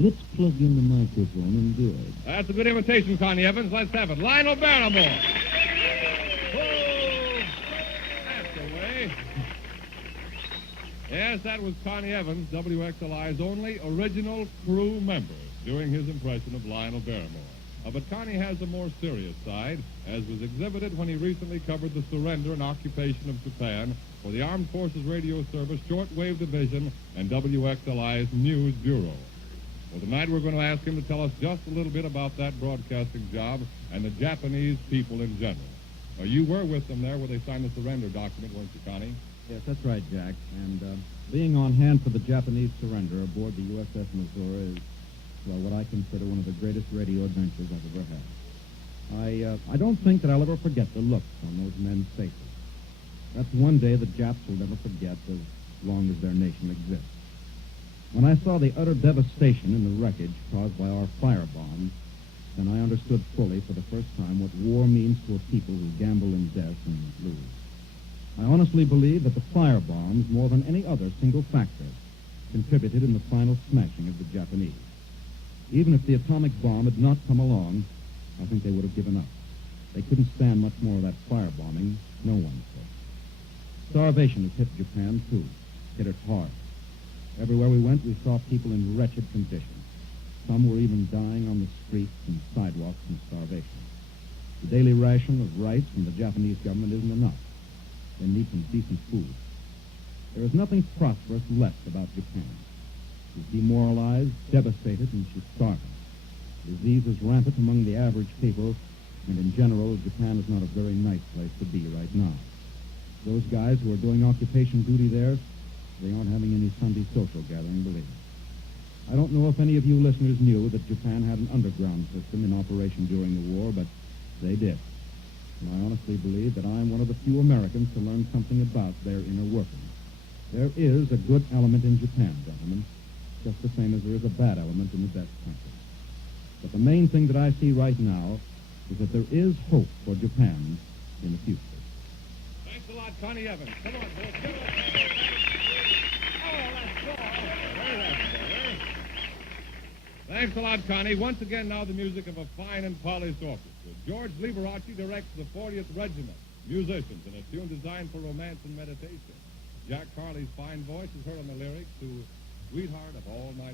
Let's plug in the microphone and do it. That's a good imitation, Connie Evans. Let's have it. Lionel Barrymore. Oh, that's the way. Yes, that was Connie Evans, WXLI's only original crew member, doing his impression of Lionel Barrymore. But Connie has a more serious side, as was exhibited when he recently covered the surrender and occupation of Japan for the Armed Forces Radio Service Shortwave Division and WXLI's News Bureau. Well, tonight we're going to ask him to tell us just a little bit about that broadcasting job and the Japanese people in general. You were with them there where they signed the surrender document, weren't you, Connie? Yes, that's right, Jack. And being on hand for the Japanese surrender aboard the USS Missouri is, well, what I consider one of the greatest radio adventures I've ever had. I don't think that I'll ever forget the looks on those men's faces. That's one day the Japs will never forget as long as their nation exists. When I saw the utter devastation in the wreckage caused by our firebombs, then I understood fully for the first time what war means to a people who gamble in death and lose. I honestly believe that the firebombs, more than any other single factor, contributed in the final smashing of the Japanese. Even if the atomic bomb had not come along, I think they would have given up. They couldn't stand much more of that firebombing. No one could. Starvation has hit Japan, too. Hit it hard. Everywhere we went, we saw people in wretched conditions. Some were even dying on the streets and sidewalks from starvation. The daily ration of rice from the Japanese government isn't enough. They need some decent food. There is nothing prosperous left about Japan. She's demoralized, devastated, and she's starving. Disease is rampant among the average people, and in general, Japan is not a very nice place to be right now. Those guys who are doing occupation duty there, they aren't having any Sunday social gathering, believe me. I don't know if any of you listeners knew that Japan had an underground system in operation during the war, but they did. And I honestly believe that I'm one of the few Americans to learn something about their inner workings. There is a good element in Japan, gentlemen, just the same as there is a bad element in the best country. But the main thing that I see right now is that there is hope for Japan in the future. Thanks a lot, Connie Evans. Come on, boys. Come on. Thanks a lot, Connie. Once again, now the music of a fine and polished orchestra. George Liberace directs the 40th Regiment, musicians, in a tune designed for romance and meditation. Jack Carley's fine voice is heard on the lyrics to Sweetheart of All My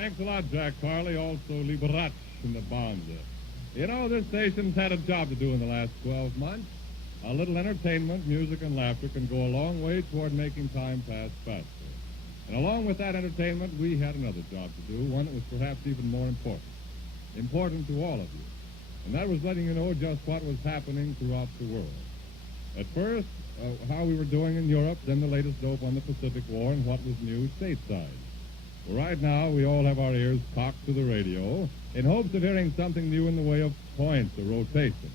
Thanks a lot, Jack Carley, also Liberace in the Band. You know, this station's had a job to do in the last 12 months. A little entertainment, music, and laughter can go a long way toward making time pass faster. And along with that entertainment, we had another job to do, one that was perhaps even more important to all of you. And that was letting you know just what was happening throughout the world. At first, how we were doing in Europe, then the latest dope on the Pacific War, and what was new stateside. Well, right now, we all have our ears cocked to the radio in hopes of hearing something new in the way of points or rotation.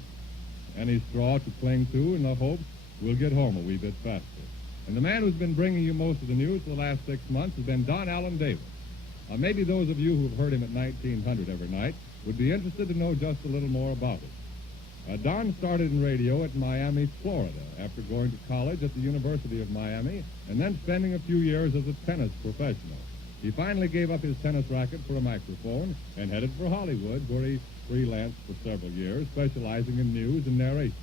Any straw to cling to in the hopes we'll get home a wee bit faster. And the man who's been bringing you most of the news for the last 6 months has been Don Alen Davis. Maybe those of you who've heard him at 1900 every night would be interested to know just a little more about it. Don started in radio at Miami, Florida, after going to college at the University of Miami and then spending a few years as a tennis professional. He finally gave up his tennis racket for a microphone and headed for Hollywood, where he freelanced for several years, specializing in news and narration.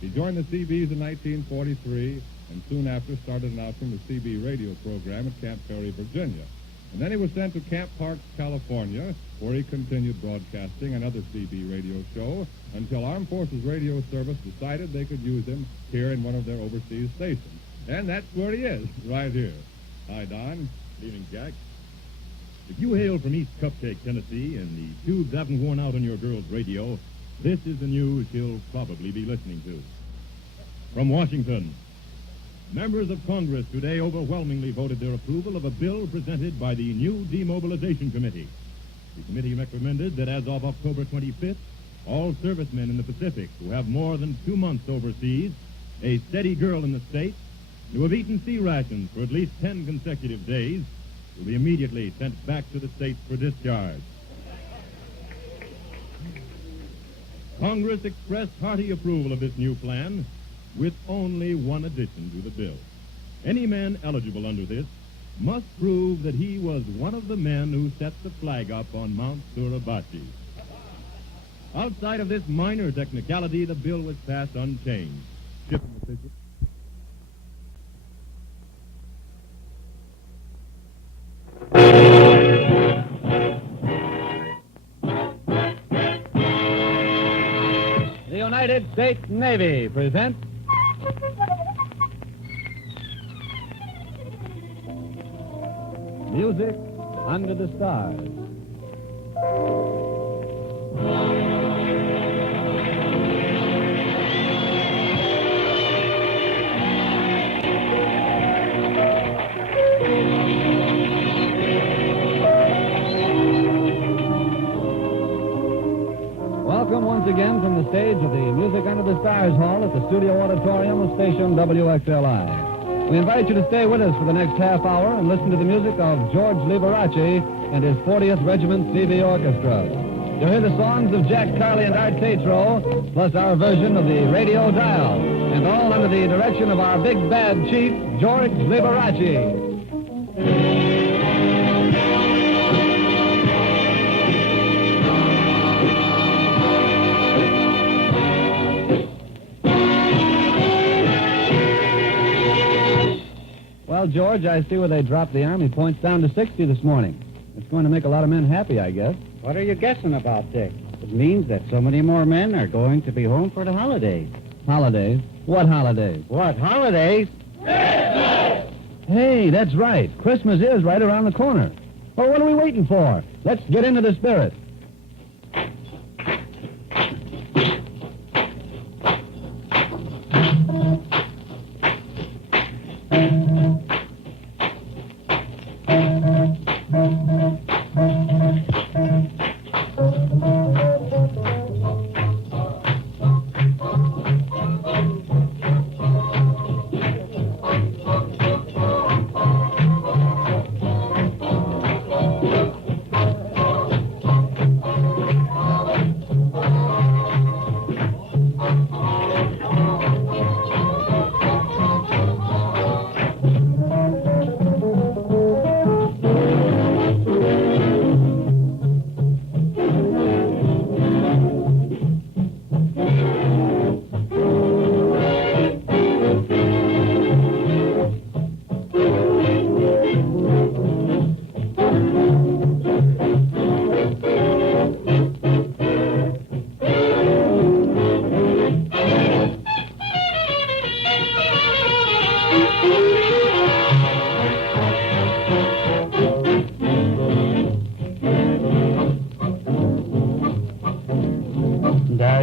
He joined the SeaBees in 1943 and soon after started announcing the SeaBee radio program at Camp Perry, Virginia. And then he was sent to Camp Parks, California, where he continued broadcasting another SeaBee radio show until Armed Forces Radio Service decided they could use him here in one of their overseas stations. And that's where he is, right here. Hi, Don. Good evening, Jack. If you hail from East Cupcake, Tennessee, and the tubes haven't worn out on your girl's radio, this is the news she'll probably be listening to. From Washington, members of Congress today overwhelmingly voted their approval of a bill presented by the new Demobilization Committee. The committee recommended that as of October 25th, all servicemen in the Pacific who have more than 2 months overseas, a steady girl in the state, who have eaten sea rations for at least 10 consecutive days, will be immediately sent back to the states for discharge. Congress expressed hearty approval of this new plan, with only one addition to the bill. Any man eligible under this must prove that he was one of the men who set the flag up on Mount Suribachi. Outside of this minor technicality, the bill was passed unchanged. Shipping officials. The United States Navy presents Music Under the Stars. Welcome once again from the stage of the Music Under the Stars Hall at the Studio Auditorium of station WXLI. We invite you to stay with us for the next half hour and listen to the music of George Liberace and his 40th Regiment SeaBee Orchestra. You'll hear the songs of Jack Carley and Art Tatro, plus our version of the radio dial, and all under the direction of our big bad chief, George Liberace. Well, George, I see where they dropped the Army points down to 60 this morning. It's going to make a lot of men happy, I guess. What are you guessing about, Dick? It means that so many more men are going to be home for the holidays. Holidays? What holidays? What, holidays? Christmas! Hey, that's right. Christmas is right around the corner. Well, what are we waiting for? Let's get into the spirit.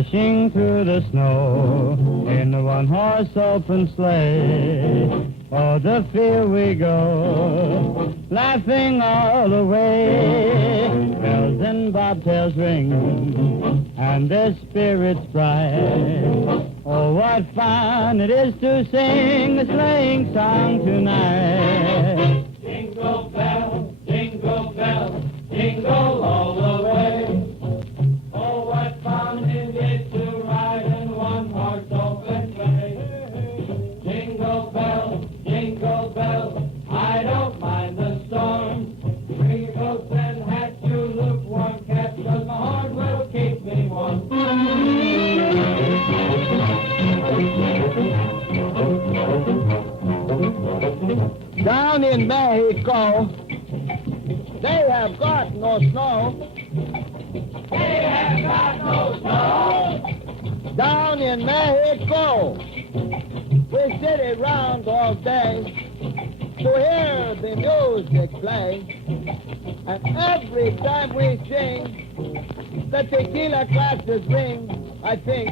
dashing through the snow in a one-horse open sleigh. Oh, the field we go, laughing all the way. Bells and bobtails ring, and the spirits bright. Oh, what fun it is to sing a sleighing song tonight. Jingle bell, jingle all the way. Oh, what fun it is to ride in one-horse open sleigh. Jingle bell, I don't mind the storm. Bring your coats and hats, you lukewarm cats, 'cause my horn will keep me warm. Down in Mexico, they have got no snow. They have got no snow. Down in Mexico, we sit around all day to hear the music play. And every time we sing, the tequila glasses ring, I think.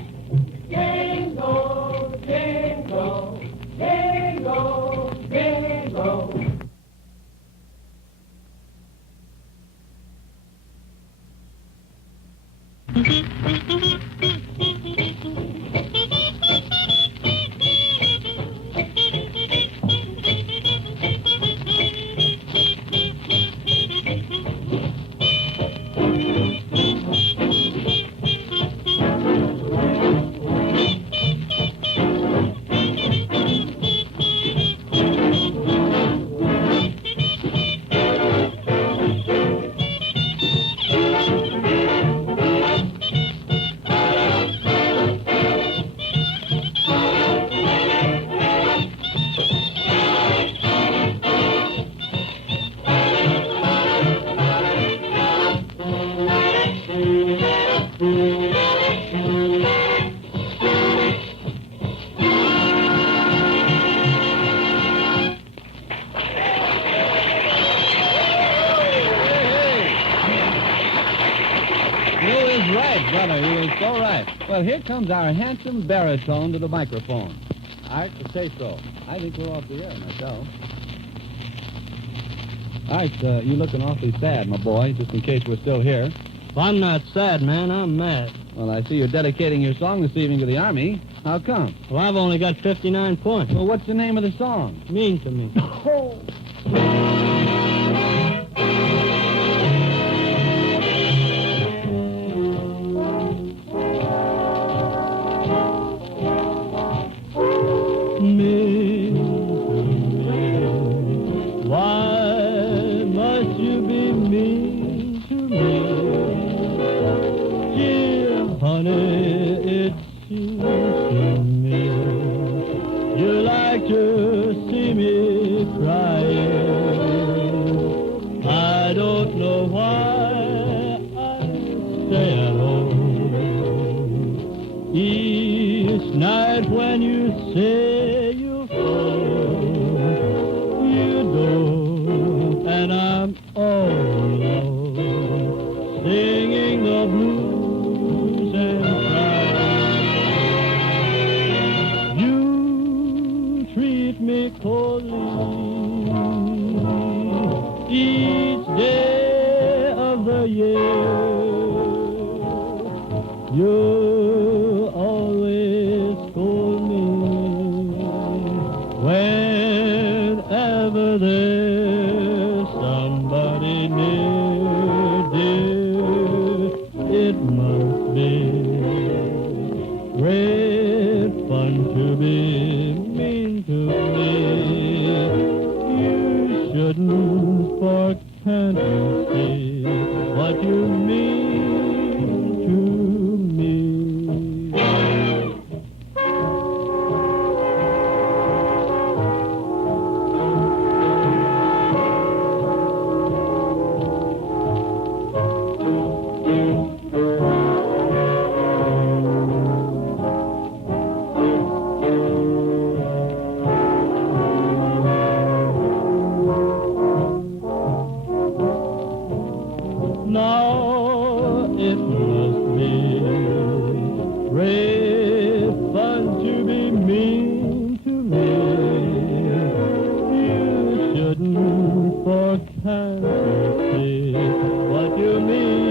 Jingle, jingle, jingle, jingle. Well, here comes our handsome baritone to the microphone. Art, to say so. I think we're off the air myself. Art, you looking awfully sad, my boy, just in case we're still here. Well, I'm not sad, man. I'm mad. Well, I see you're dedicating your song this evening to the Army. How come? Well, I've only got 59 points. Well, what's the name of the song? Mean to me. or can't you see what you mean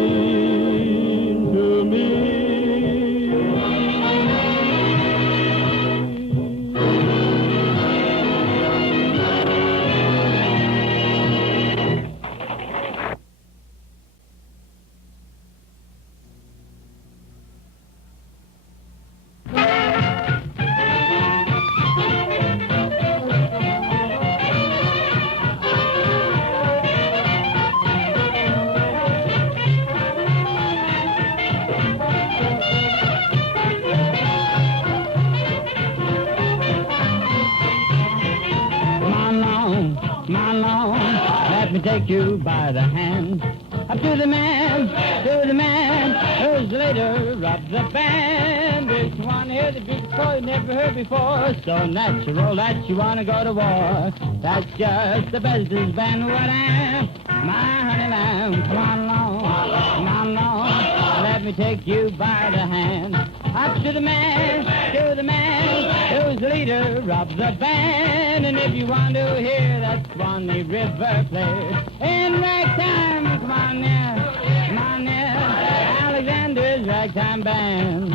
to me? Take you by the hand up to the man who's later robbed the band. There's one here that beats you never heard before, so natural that you want to go to war. That's just the business band what I am. My honey lamb, come on along, let me take you by the hand up to the man who's leader of the band. And if you want to hear that Swanee River play in ragtime, come on now, Alexander's Ragtime Band.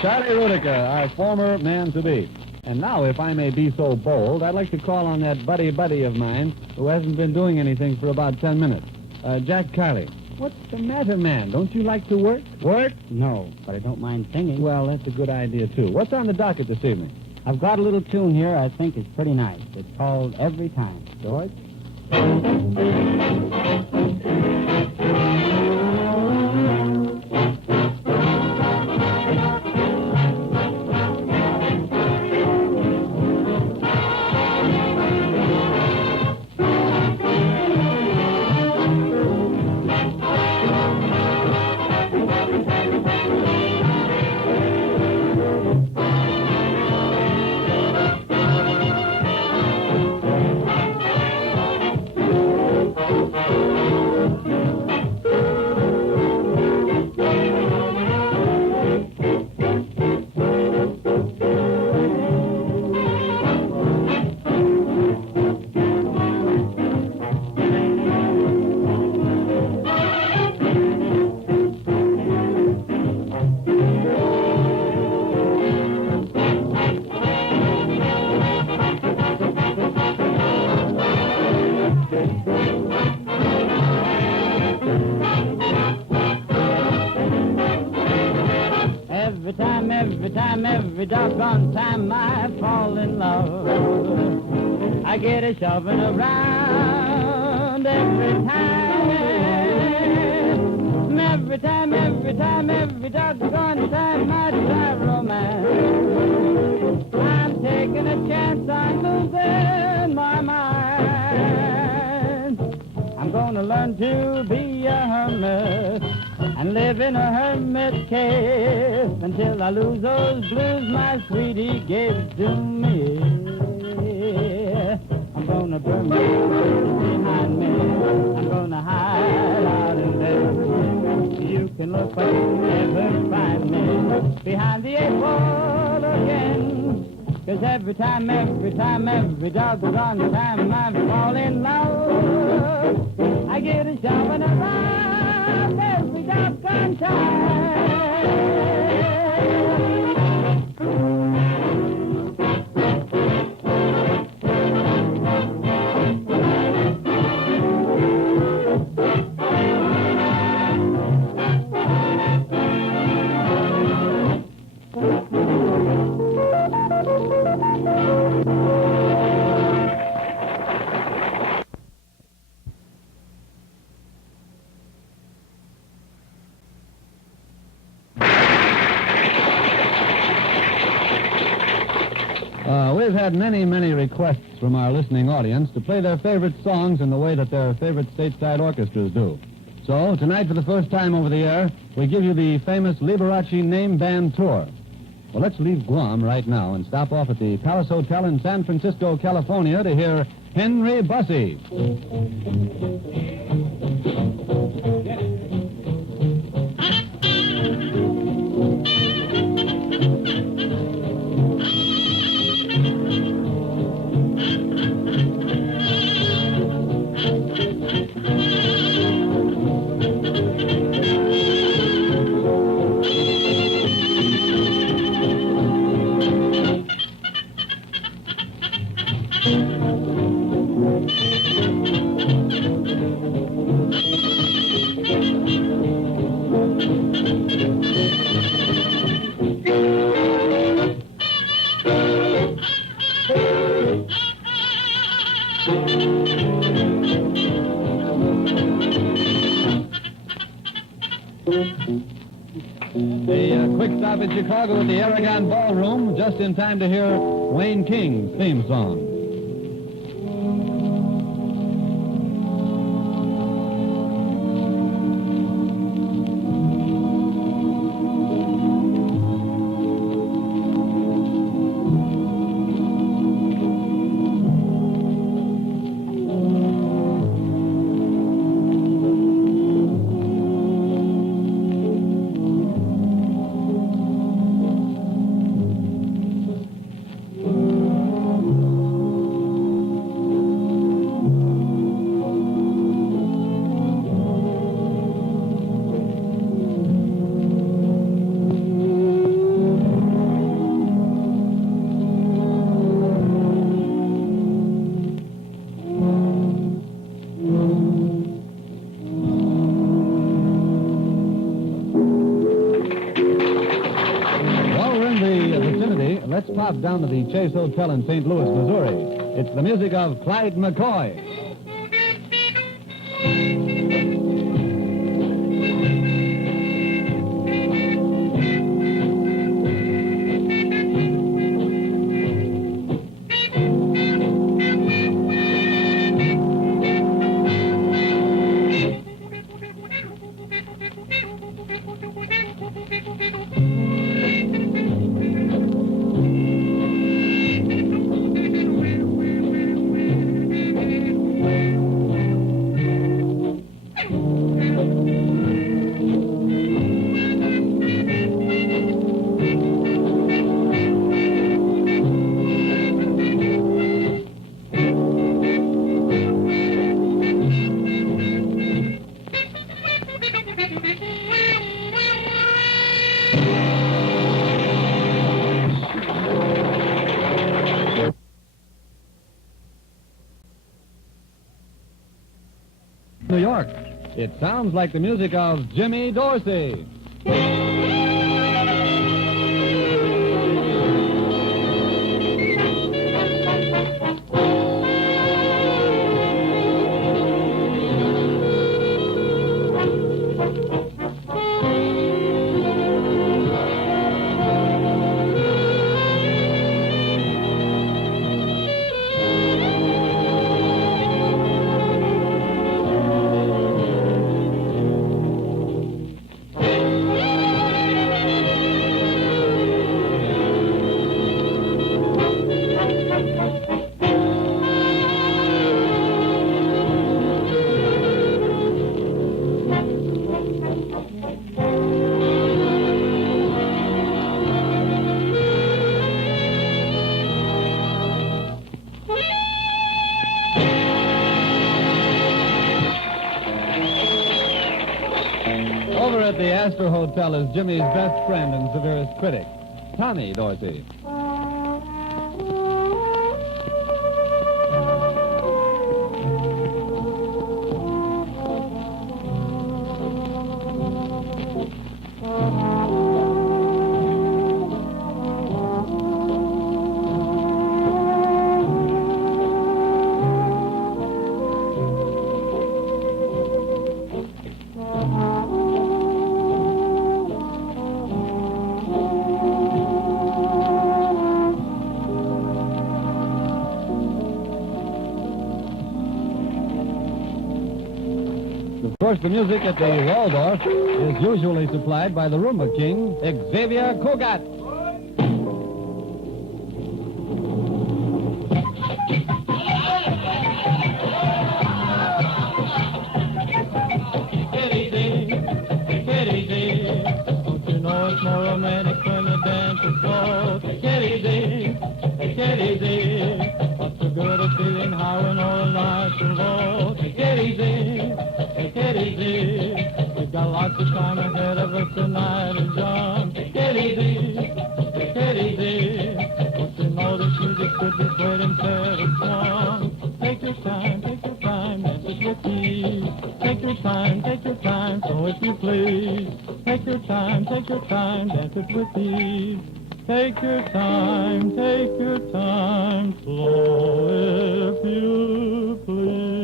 Charlie Rudica, our former man-to-be. And now, if I may be so bold, I'd like to call on that buddy of mine who hasn't been doing anything for about 10 minutes. Jack Carley. What's the matter, man? Don't you like to work? Work? No, but I don't mind singing. Well, that's a good idea, too. What's on the docket this evening? I've got a little tune here I think is pretty nice. It's called Every Time. George? Every doggone time I fall in love, I get a shoving around every time, every doggone time I try romance. I'm taking a chance on losing my mind. I'm gonna learn to be a hermit and live in a hermit cave until I lose those blues my sweetie gave to me. I'm gonna burn my behind me. 'Cause every time, every doggone time I fall in love, I get a shoving around every doggone time. We've had many, many requests from our listening audience to play their favorite songs in the way that their favorite stateside orchestras do. So, tonight, for the first time over the air, we give you the famous Liberace Name Band Tour. Well, let's leave Guam right now and stop off at the Palace Hotel in San Francisco, California to hear Henry Bussey. The quick stop in Chicago at the Aragon Ballroom, just in time to hear Wayne King's theme song. Let's pop down to the Chase Hotel in St. Louis, Missouri. It's the music of Clyde McCoy. New York. It sounds like the music of Jimmy Dorsey. at the Astor Hotel is Jimmy's best friend and severest critic, Tommy Dorsey. Of course, the music at the Waldorf is usually supplied by the Rumba King, Xavier Cugat. Don't you know it's more romantic when the dance is slow? Take it easy, take it easy. What's the good of feeling high when all the lights are low? Take it easy, take it easy. We've got lots of time ahead of us, the night is young. Take it easy, take it easy. Don't you know this music could be played instead of song? Take your time, dance it with ease. Take your time, so if you please. Take your time, dance it with ease. Take your time, slow if you please.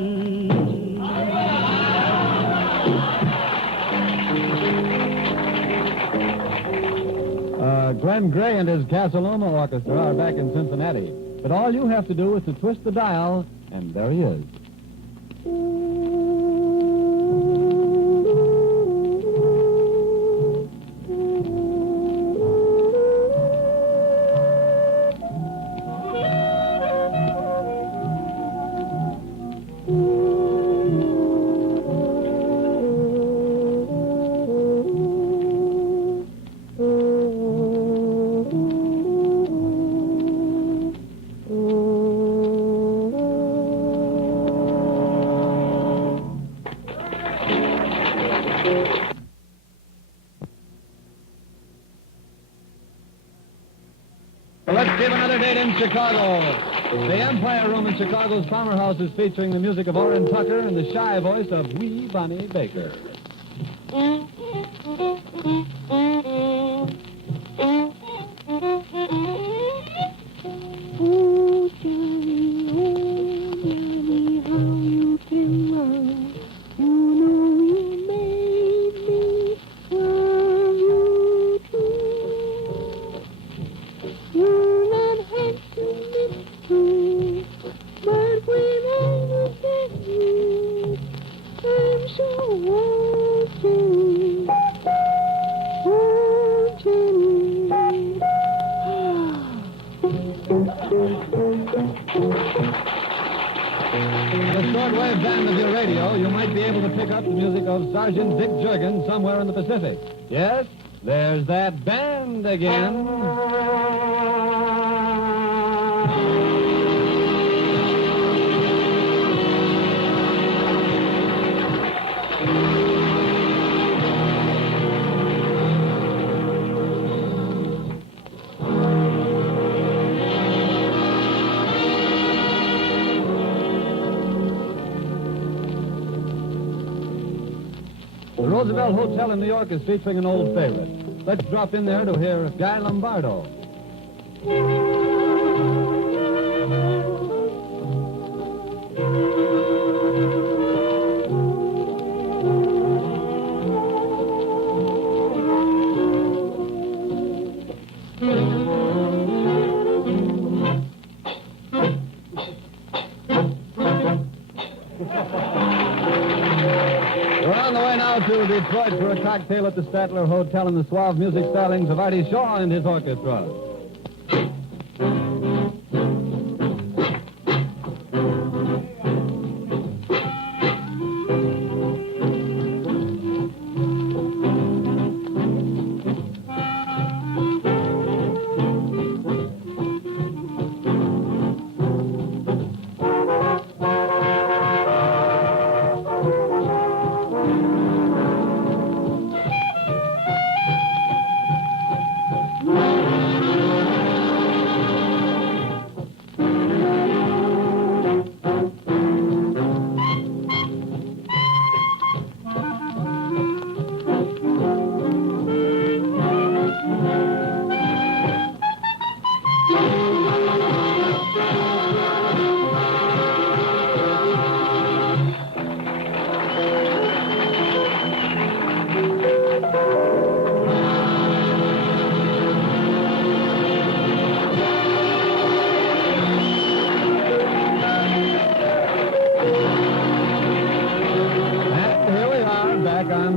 Glenn Gray and his Casaloma Orchestra are back in Cincinnati. But all you have to do is to twist the dial, and there he is. Let's give another date in Chicago. The Empire Room in Chicago's Palmer House is featuring the music of Orrin Tucker and the shy voice of Wee Bonnie Baker. Shortwave band of your radio, you might be able to pick up the music of Sergeant Dick Jurgen somewhere in the Pacific. Yes, there's that band again. The Roosevelt Hotel in New York is featuring an old favorite. Let's drop in there to hear Guy Lombardo. We're on the way now to Detroit for a cocktail at the Statler Hotel in the suave music stylings of Artie Shaw and his orchestra.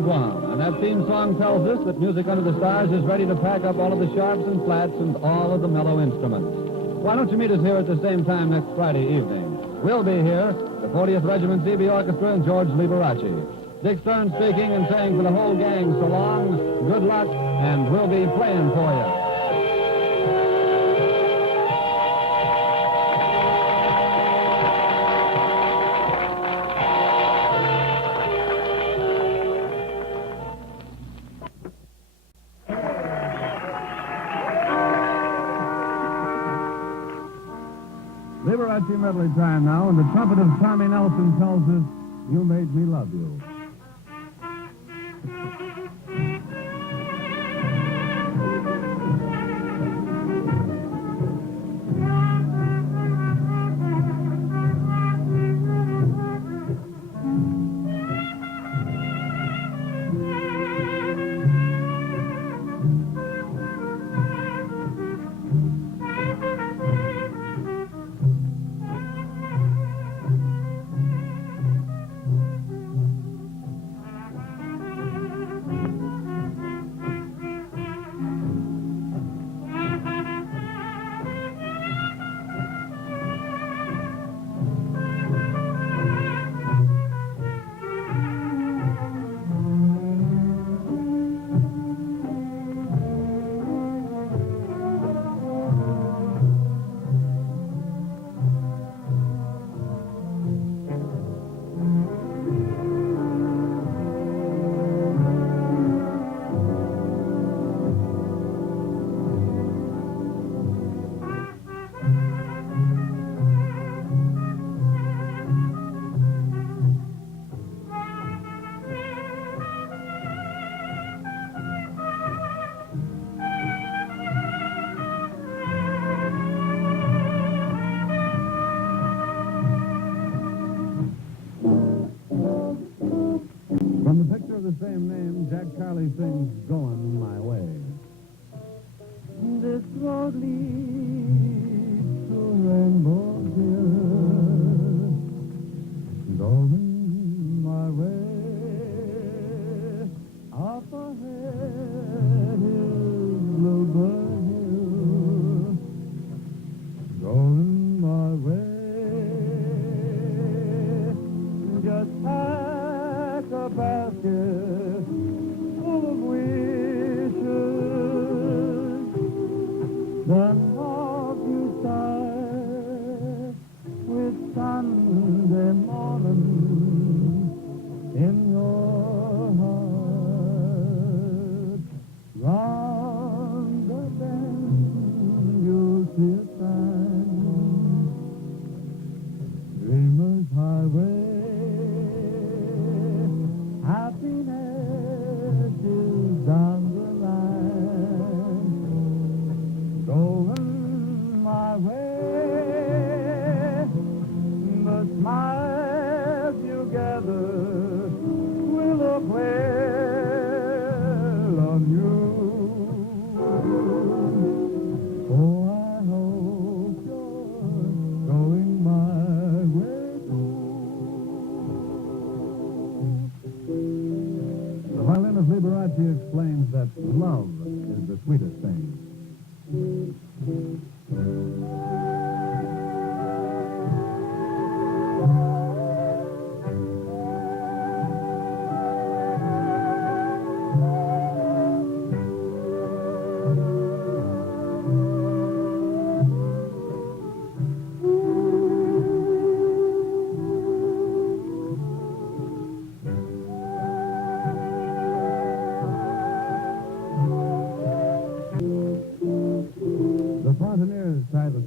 in Guam. And that theme song tells us that Music Under the Stars is ready to pack up all of the sharps and flats and all of the mellow instruments. Why don't you meet us here at the same time next Friday evening? We'll be here, the 40th Regiment SeaBee Orchestra and George Liberace. Dick Stern speaking and saying for the whole gang, so long, good luck, and we'll be playing for you. Liberace medley time now, and the trumpet of Tommy Nelson tells us, "You made me love you." From the picture of the same name, Jack Carley sings "Going My Way." This road leads to Rainbow Hill, going my way. Up ahead is Bluebird Hill, going my way. Just pack a basket full of wishes, then walk you side with Sunday morning in your heart. Round the bend you'll see a sign, Dreamer's Highway. Happiness is down the line, going my way. The smiles together will look well on you. Oh, I hope you're going my way too. The violin of Liberace explains that love is the sweetest thing. The Fontaneers tie the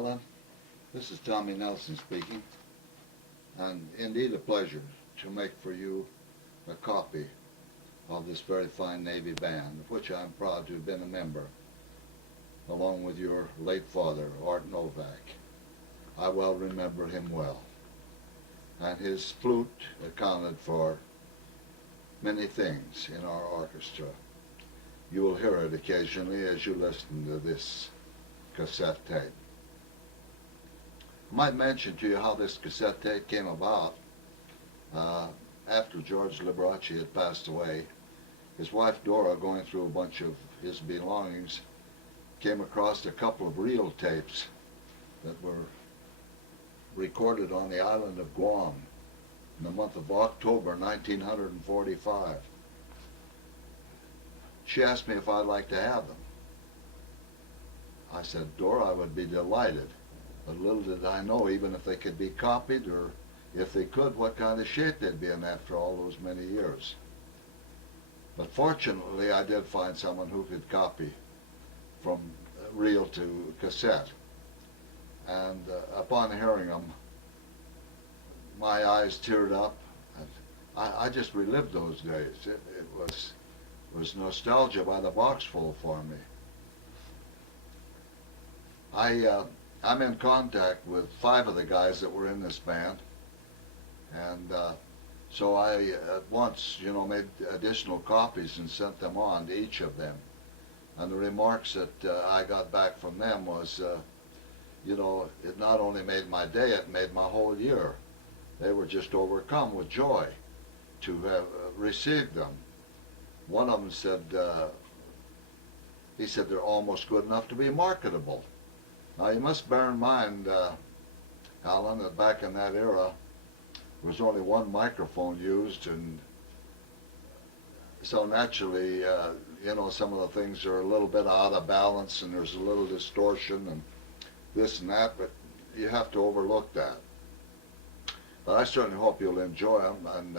Alen. This is Tommy Nelson speaking, and indeed a pleasure to make for you a copy of this very fine Navy band, of which I'm proud to have been a member, along with your late father, Art Novak. I well remember him well, and his flute accounted for many things in our orchestra. You will hear it occasionally as you listen to this cassette tape. I might mention to you how this cassette tape came about. After George Liberace had passed away, his wife Dora, going through a bunch of his belongings, came across a couple of reel tapes that were recorded on the island of Guam in the month of October 1945. She asked me if I'd like to have them. I said, Dora, I would be delighted. But little did I know, even if they could be copied, or if they could, what kind of shape they'd be in after all those many years. But fortunately, I did find someone who could copy from reel to cassette. And upon hearing them, my eyes teared up. And I just relived those days. It was nostalgia by the boxful for me. I'm in contact with 5 of the guys that were in this band, and so I at once, made additional copies and sent them on to each of them. And the remarks that I got back from them was, it not only made my day, it made my whole year. They were just overcome with joy to have received them. One of them said, he said they're almost good enough to be marketable. Now you must bear in mind, Alan, that back in that era, there was only one microphone used, and so naturally, some of the things are a little bit out of balance, and there's a little distortion, and this and that, but you have to overlook that. But I certainly hope you'll enjoy them, and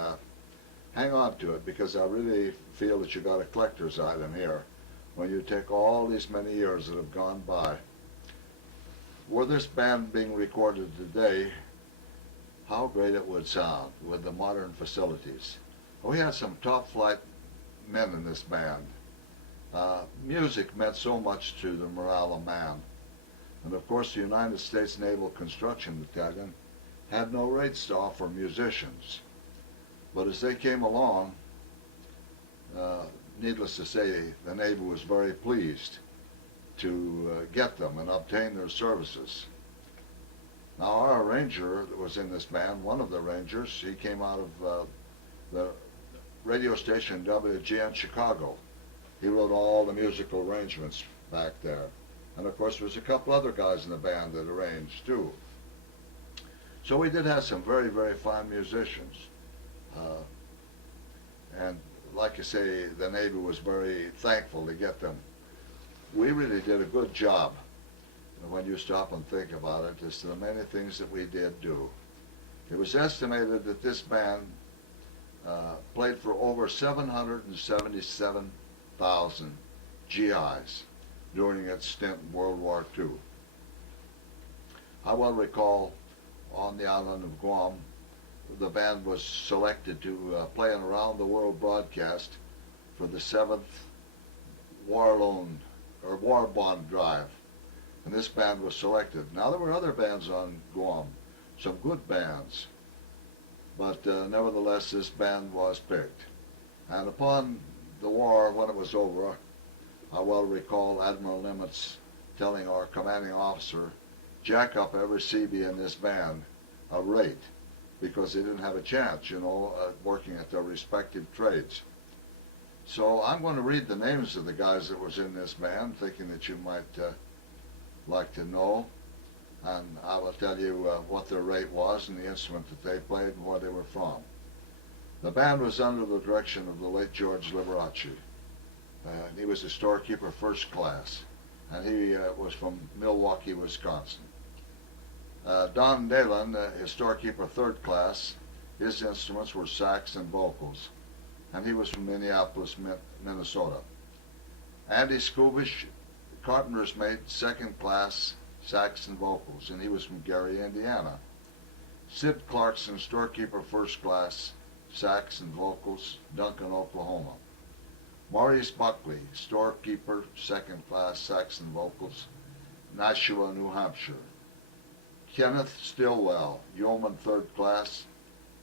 hang on to it, because I really feel that you got a collector's item here when you take all these many years that have gone by. Were this band being recorded today, how great it would sound with the modern facilities. We had some top-flight men in this band. Music meant so much to the morale of man. And of course the United States Naval Construction Battalion had no rates to offer musicians. But as they came along, needless to say, the Navy was very pleased to get them and obtain their services. Now our arranger that was in this band, one of the arrangers, he came out of the radio station WGN Chicago. He wrote all the musical arrangements back there. And of course there was a couple other guys in the band that arranged too. So we did have some very, very fine musicians. And like I say, the Navy was very thankful to get them. We really did a good job when you stop and think about it as to the many things that we did do. It was estimated that this band played for over 777,000 GIs during its stint in World War II. I well recall on the island of Guam, the band was selected to play an around-the-world broadcast for the 7th War Bond Drive, and this band was selected. Now there were other bands on Guam, some good bands, but nevertheless this band was picked. And upon the war, when it was over, I well recall Admiral Nimitz telling our commanding officer, jack up every SeaBee in this band a rate, because they didn't have a chance, working at their respective trades. So I'm going to read the names of the guys that was in this band, thinking that you might like to know, and I will tell you what their rate was and the instrument that they played and where they were from. The band was under the direction of the late George Liberace. He was a storekeeper first class, and he was from Milwaukee, Wisconsin. Don Dalen, his storekeeper third class, his instruments were sax and vocals, and he was from Minneapolis, Minnesota. Andy Skubish, carpenter's mate, second class, sax and vocals, and he was from Gary, Indiana. Sid Clarkson, storekeeper first class, sax and vocals, Duncan, Oklahoma. Maurice Buckley, storekeeper second class, sax and vocals, Nashua, New Hampshire. Kenneth Stillwell, yeoman third class,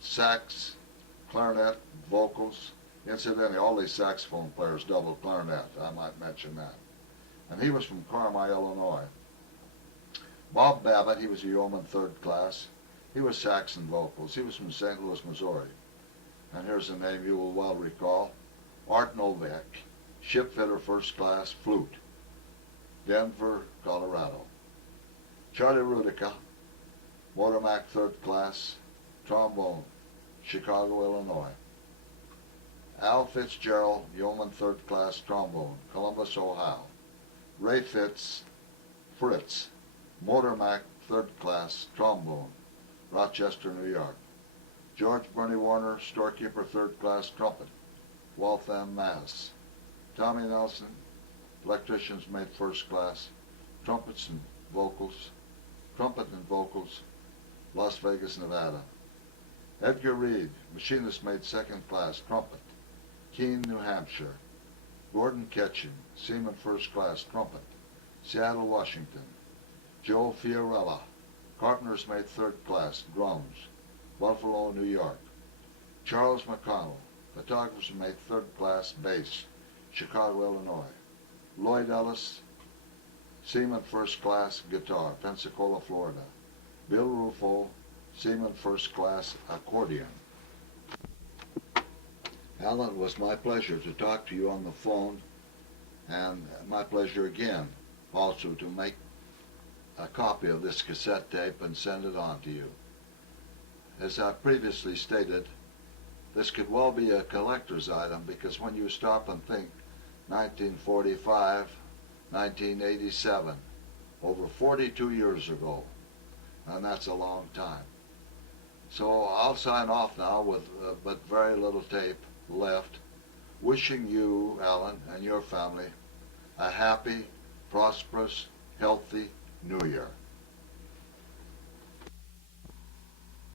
sax, clarinet, vocals. Incidentally, all these saxophone players double clarinet, I might mention that. And he was from Carmi, Illinois. Bob Babbitt, he was a yeoman third class. He was sax and vocals. He was from St. Louis, Missouri. And here's a name you will well recall. Art Novak, shipfitter first class, flute, Denver, Colorado. Charlie Rudica, Motormac third class, trombone, Chicago, Illinois. Al Fitzgerald, yeoman third class, trombone, Columbus, Ohio. Ray Fritz, Motormac third class, trombone, Rochester, New York. George Bernie Warner, storekeeper third class, trumpet, Waltham, Mass. Tommy Nelson, electrician's mate first class, trumpet and vocals, Las Vegas, Nevada. Edgar Reed, machinist mate second class, trumpet, Keene, New Hampshire. Gordon Ketchum, seaman first class, trumpet, Seattle, Washington. Joe Fiorella, carpenter's mate third class, drums, Buffalo, New York. Charles McConnell, photographer's mate third class, bass, Chicago, Illinois. Lloyd Ellis, seaman first class, guitar, Pensacola, Florida. Bill Rufo, seaman first class, accordion. Alan, it was my pleasure to talk to you on the phone, and my pleasure again also to make a copy of this cassette tape and send it on to you. As I previously stated, this could well be a collector's item, because when you stop and think 1945, 1987, over 42 years ago, and that's a long time. So I'll sign off now with but very little tape left, wishing you, Alan, and your family a happy, prosperous, healthy New Year.